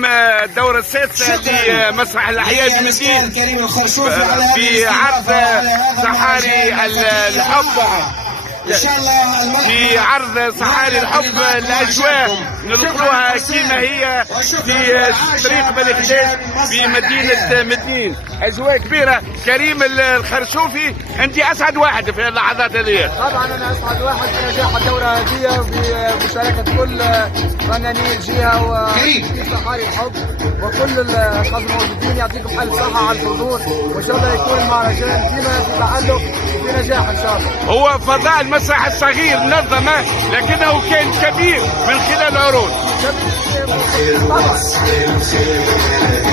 الدورة السادسة لمسرح الأحياء بمدينة في عرض صحاري الحب، في عرض صحاري الحب. الأجواء نلقوها كما هي في طريق بني خديج في مدينة مدين. أجواء كبيرة. كريم الخرشوفي، أنت أسعد واحد في اللحظات هذه. طبعا أنا أسعد واحد بنجاح الدورة هذه وبمشاركة كل فنانين الجهة وفي صحاري الحب وكل القادة الموجودين. يعطيكم ألف صحة على الحضور، وإن شاء الله يكون المهرجان ديما في تألق وفي نجاح إن شاء الله. هو فضاء المسرح الصغير منظمة لكنه كان كبير من خلال العروض.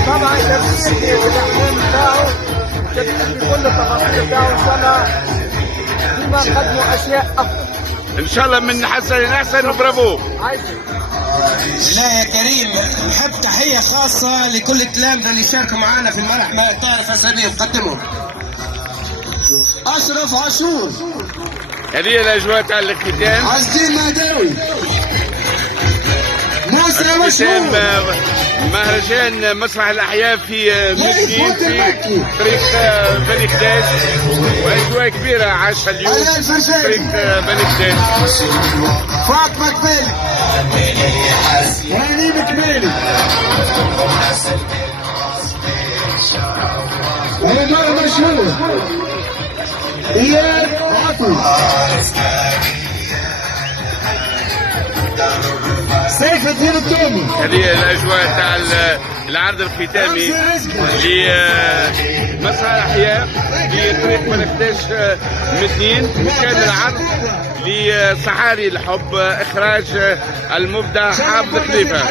طبعا كبير في الأحلام بتاعه، كبير في كل التفاصيل بتاعه. إن شاء الله ديما نقدموا أشياء أفضل إن شاء الله من حسن لأحسن. وبرافو. لا يا كريم، نحب تحية خاصة لكل تلامذة اللي شاركوا معنا في المرح مع الطائفة السنية. نقدمهم أشرف عاشور، هذه الأجواء تاع الاختتام. عز الدين مهداوي، ناصر مشهور. مهرجان مسرح الأحياء في مدين في طريق بني خديج، وأجواء كبيرة عاشها اليوم طريق بني خديج. فاطمة كمالي، ونيم كمالي، عمر مشهور، إياد عطي، سيف الدين التومي. هذه الأجواء تاع العرض الختامي لمسرح الأحياء في طريق بني خديج مدين. وكان العرض لصحاري الحب، إخراج المبدع حافظ خليفة.